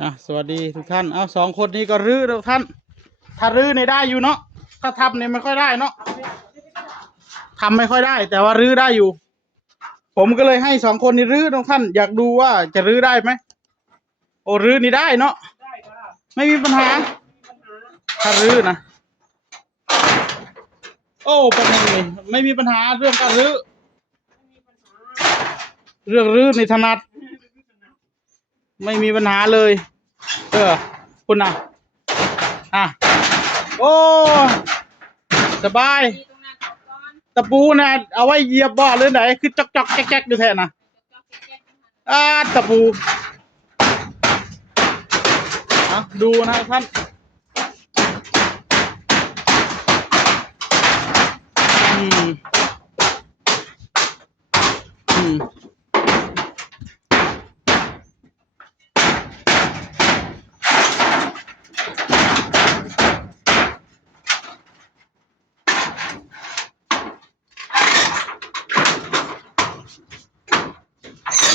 อะสวัสดีทุกท่าน เอาสองคนนี้ก็รื้อแล้วท่าน ถ้ารื้อในได้อยู่เนาะ ถ้าทำเนี่ยไม่ค่อยได้เนาะทำไม่ค่อยได้ แต่ว่ารื้อได้อยู่ ผมก็เลยให้สองคนนี้รื้อทุกท่าน อยากดูว่าจะรื้อได้ไหม โอ้รื้อนี่ได้เนาะไไม่มีปัญหาปัญหา ถ้ารื้อนะ โอ้ปัญหาไม่มีปัญหาเรื่องการรื้อ เรื่องรื้อในถนัด ไม่มีปัญหาเลย เออ คุณน่ะ อะ โอ้ สบาย ตะปูนะเอาไว้เหยียบบ่อหรือไหน คือจอกจอกแจ๊กแจ๊กอยู่แท้นะจอกๆแจ๊กๆนะคะอ่าตะปูอะดูนะท่านอืมอืม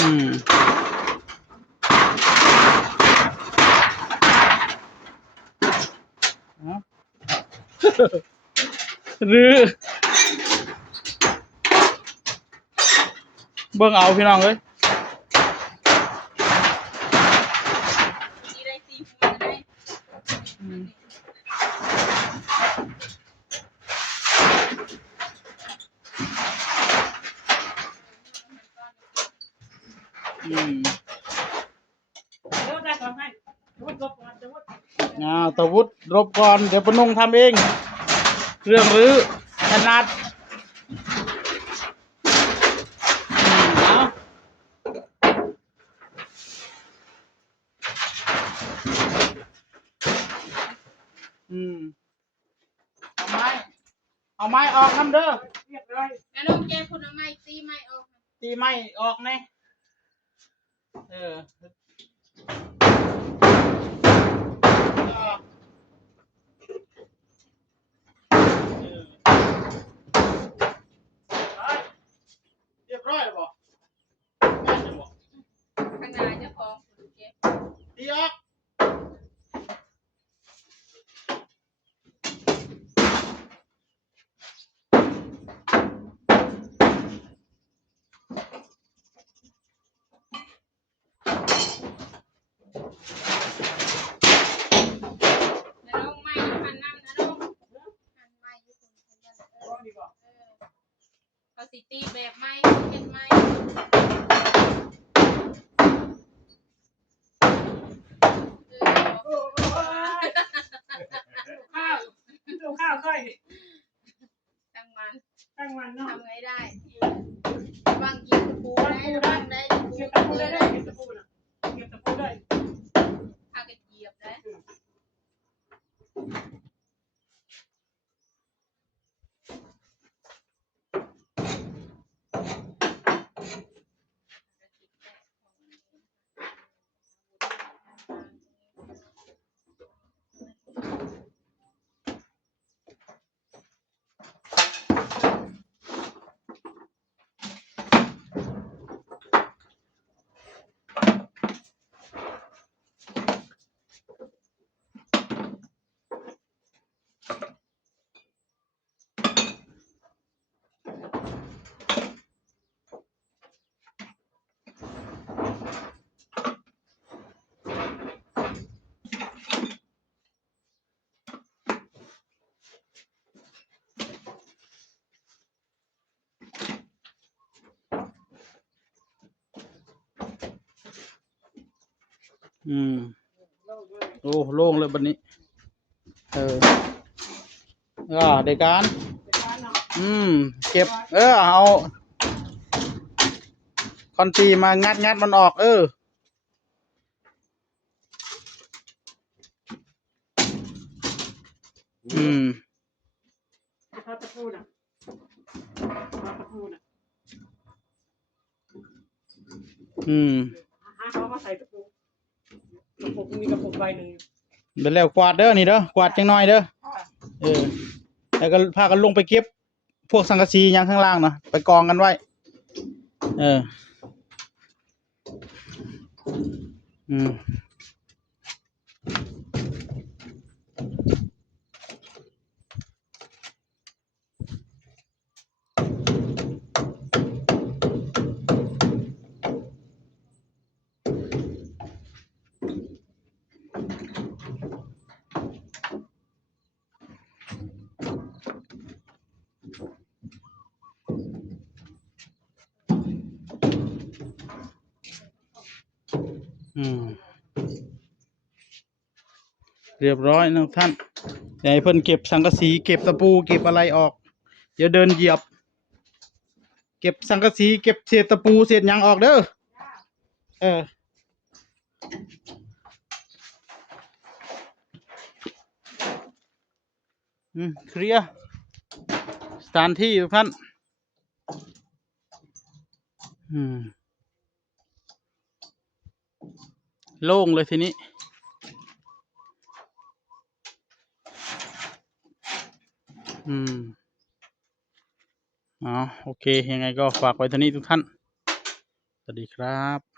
อืมเอาหรือเบิ่งเอาพี่น้องเอ้ย มีอะไรตีหัวได้ อืม อืม เดี๋ยวได้ก่อนให้วุฒิลบก่ อนเดี๋ยววุฒิอ่าตะวุฒรบก่อน เดี๋ยวปนุงทำเองเรื่องรื้อขนาดอืมเอาอืมเอาไม้ เอาไม้ออกน้ำเด้อเรียบร้อยแล้วน้องแกคุณเอาไม้ตีไม้ออก ตีไม้ออกแน่เอออ่าเออไปเรียบร้อยแล้วบ่แม่นแล้วบ่ ข้างหน้าเจ้า ของคุณแก ตีออกแล้วน้องไม้พันน้ำนะน้องพันไม้อยู่คุณเอ ร้ อ อยดีกว่า เออเขาสิตีแบบไม้เป็นไม้เออ โอ้โหข้าวดูข้าวค่อย ตั้งมันตั้งมันเนาะทำไงได้บางกินปูได้วางได้กินปูได้ได้กินปูน่ะ อืมโอ้โล่งเลยบันนี้ เอออ่าเด็กการเดี๋ยวการเนาะอืม เก็บ เออ เอา คอนตีมางัดงัดมันออก เออ อืมเดี๋ยวทอดตะปูน่ะทอดตะปูน่ะอืมหาเขามาใส่ตะ ปุกมีกระปุกใบหนึ่งเดี๋ยวแล้วกวาดเด้อนี่เด้อกวาดจังน้อยเด้อเออแล้วก็พากันลงไปเก็บ พวกสังกะสียังข้างล่างเนาะไปกองกันไว้ เออ อืม อืม เรียบร้อยนะท่านอย่าให้เพิ่นเก็บสังกะสีเก็บตะปูเก็บอะไรออก เดี๋ยวเดินเหยียบ เก็บสังกะสีเก็บเศษตะปูเศษหยังออกเด้อ เออ อืมเคลียร์สถานที่ทุกท่าน อืม โล่งเลยทีนี้ อืมอ๋อโอเค ยังไงก็ฝากไว้เท่านี้ทุกท่าน สวัสดีครับ